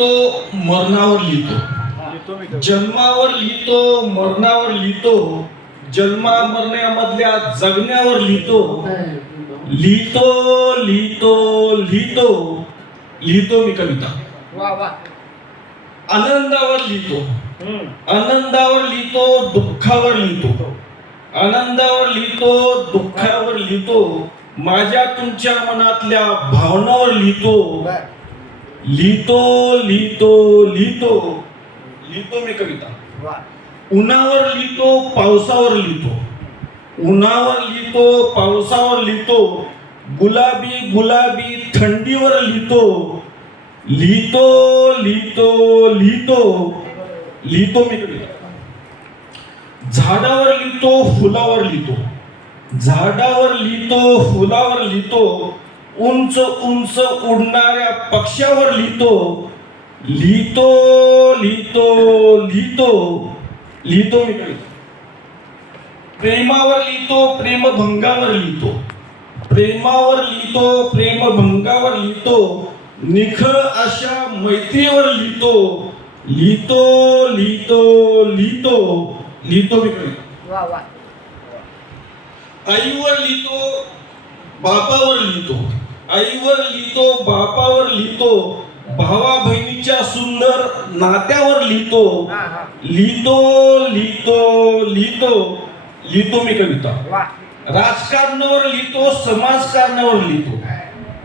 तो मरणावर लिहितो, जन्मावर लिहितो, मरणावर लिहितो, जन्मा मरण्यामधल्या जगण्यावर लिहितो, लिहितो लिहितो लिहितो लिहितो मी कविता. आनंदावर लिहितो, आनंदावर लिहितो, दुःखावर लिहितो, आनंदावर लिहितो, दुःखावर लिहितो, माझ्या तुमच्या मनातल्या भावनावर लिहितो, लिहितो लिहितो लिहितो लिहितो मी कविता. उन्हावर लिहितो, पावसावर लिहितो, उन्हावर लिहितो, पावसावर लिहितो, गुलाबी गुलाबी थंडीवर लिहितो, लिहितो लिहितो लिहितो लिहितो मी कविता. झाडावर लिहितो, फुलावर लिहितो, झाडावर लिहितो, फुलावर लिहितो, उंच उंच उडणाऱ्या पक्ष्यावर लिहितो, लिहितो लिहितो लिहितो लिहितो मी कविता. प्रेमावर लिहितो, प्रेमभंगावर लिहितो, प्रेमावर लिहितो, प्रेमभंगावर लिहितो, निखळ अशा मैत्रीवर लिहितो, लिहितो लिहितो लिहितो लिहितो मी कविता. आईवर लिहितो, बापावर लिहितो, आईवर लिहितो, बापावर लिहितो, भावा बहिणीच्या सुंदर नात्यावर लिहितो, लिहितो लिहितो लिहितो लिहितो मी कविता. राजकारणावर लिहितो, समाजकारणावर लिहितो,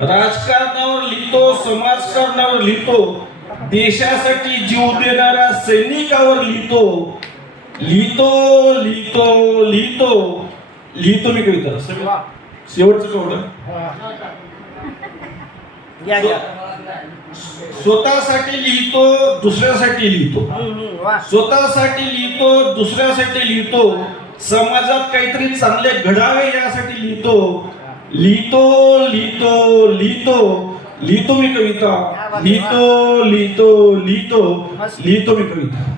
राजकारणावर लिहितो, समाजकारणावर लिहितो, देशासाठी जीव देणाऱ्या सैनिकावर लिहितो, लिहितो लिहितो लिहितो लिहितो मी कविता. शेवटचं केवढं स्वतःसाठी लिहितो, दुसऱ्यासाठी लिहितो, स्वतःसाठी लिहितो, दुसऱ्यासाठी लिहितो, समाजात काहीतरी चांगले घडावे यासाठी लिहितो, लिहितो लिहितो लिहितो लिहितो मी कविता. लिहितो लिहितो लिहितो लिहितो मी कविता.